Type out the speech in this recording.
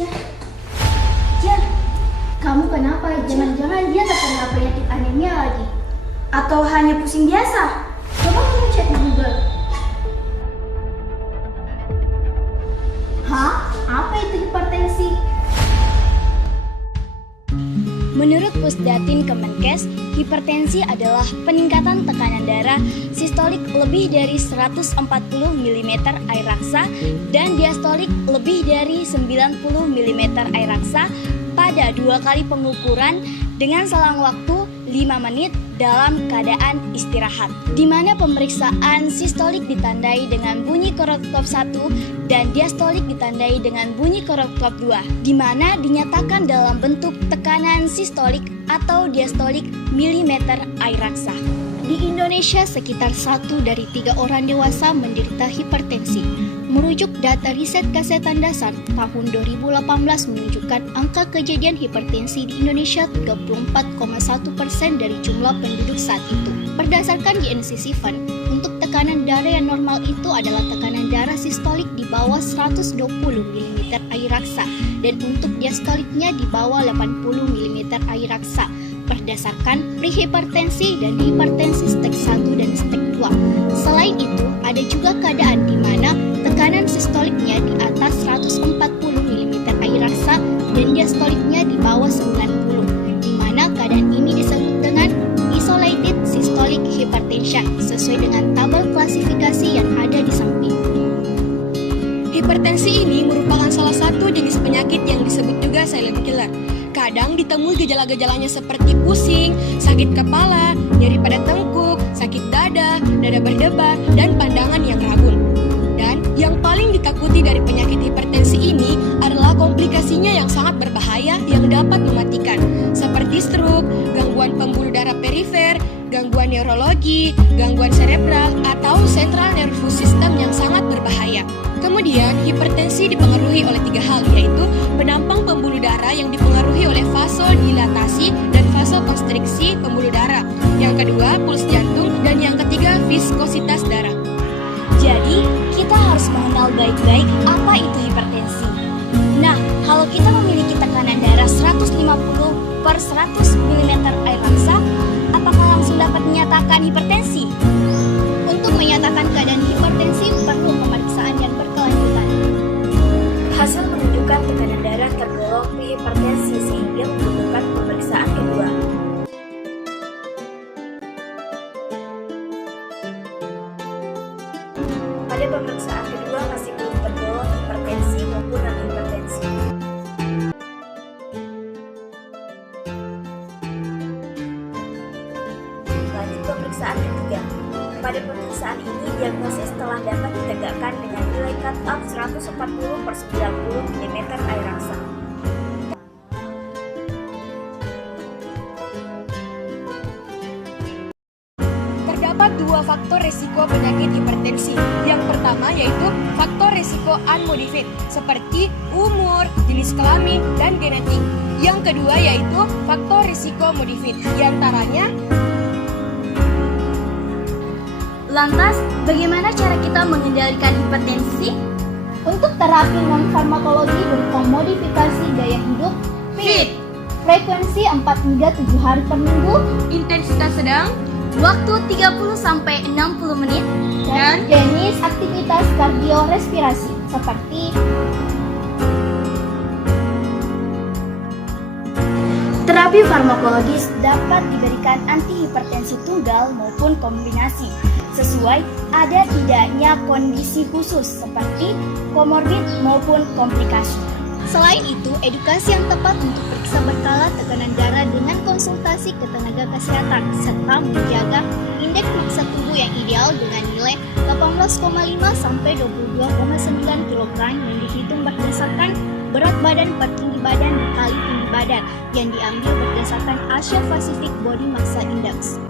Jan, Jan, kamu kenapa? Jangan-jangan dia terkena penyakit anemia lagi? Atau hanya pusing biasa? Coba kamu cek di Google. Hah? Apa itu hipertensi? Menurut Pusdatin Kemenkes, hipertensi adalah peningkatan tekanan darah sistolik lebih dari 140 mm air raksa dan diastolik lebih dari 90 mm air raksa pada 2 kali pengukuran dengan selang waktu 5 menit dalam keadaan istirahat, di mana pemeriksaan sistolik ditandai dengan bunyi korotop 1 dan diastolik ditandai dengan bunyi korotop 2, di mana dinyatakan dalam bentuk tekanan sistolik atau diastolik milimeter air raksa. Di Indonesia, sekitar 1 dari 3 orang dewasa menderita hipertensi. Merujuk data riset Kesehatan Dasar tahun 2018 menunjukkan angka kejadian hipertensi di Indonesia 34,1% dari jumlah penduduk saat itu. Berdasarkan GNC Fund, untuk tekanan darah yang normal itu adalah tekanan darah sistolik di bawah 120 mm air raksa dan untuk diastoliknya di bawah 80 mm air raksa. Berdasarkan prehipertensi dan hipertensi stage 1 dan stage 2. Selain itu, ada juga keadaan di mana tekanan sistoliknya di atas 140 mm air raksa dan diastoliknya di bawah 90, di mana keadaan ini disebut dengan isolated systolic hypertension sesuai dengan tabel klasifikasi yang ada di samping. Hipertensi ini merupakan salah satu jenis penyakit yang disebut juga silent killer. Kadang ditemui gejala-gejalanya seperti pusing, sakit kepala, nyeri pada tengkuk, sakit dada berdebar, dan pandangan yang rabun. Dan yang paling ditakuti dari penyakit hipertensi ini adalah komplikasinya yang sangat berbahaya yang dapat mematikan, seperti stroke, gangguan pembuluh darah perifer, gangguan neurologi, gangguan serebral, atau central nervous system yang sangat berbahaya. Kemudian, hipertensi dipengaruhi oleh 3 hal, yaitu penampang pembuluh darah yang dipengaruhi oleh vasodilatasi dan vasokonstriksi pembuluh darah. Yang kedua, puls jantung, dan yang ketiga, viskositas darah. Jadi, kita harus mengenal baik-baik apa itu hipertensi. Nah, kalau kita memiliki tekanan darah 150/100 mm air raksa, apakah langsung dapat dinyatakan hipertensi? Untuk menyatakan keadaan hipertensi perlu pemeriksaan yang berkelanjutan. Hasil menunjukkan tekanan darah tergolong prehipertensi sehingga membutuhkan pemeriksaan kedua. Pada pemeriksaan kedua masih belum tergolong hipertensi maupun non-hipertensi. Lanjut pemeriksaan ketiga. Pada pemeriksaan ini, diagnosis telah dapat ditegakkan dengan nilai cut-off 140/90 mm air raksa. Terdapat 2 faktor risiko penyakit hipertensi. Yang pertama yaitu faktor risiko unmodified, seperti umur, jenis kelamin, dan genetik. Yang kedua yaitu faktor risiko modified, diantaranya. Lantas, bagaimana cara kita mengendalikan hipertensi? Untuk terapi non-farmakologi berupa modifikasi gaya hidup Fit. Frekuensi 4 hingga 7 hari per minggu, Intensitas sedang, Waktu 30-60 menit. dan jenis aktivitas kardiorespirasi seperti Terapi farmakologis dapat diberikan antihipertensi tunggal maupun kombinasi, sesuai ada tidaknya kondisi khusus seperti komorbid maupun komplikasi. Selain itu, edukasi yang tepat untuk periksa berkala tekanan darah dengan konsultasi ke tenaga kesehatan, serta menjaga indeks massa tubuh yang ideal dengan nilai 18,5 sampai 22,9 kg yang dihitung berdasarkan berat badan per tinggi badan dikali tinggi badan yang diambil berdasarkan Asia Pacific Body Mass Index.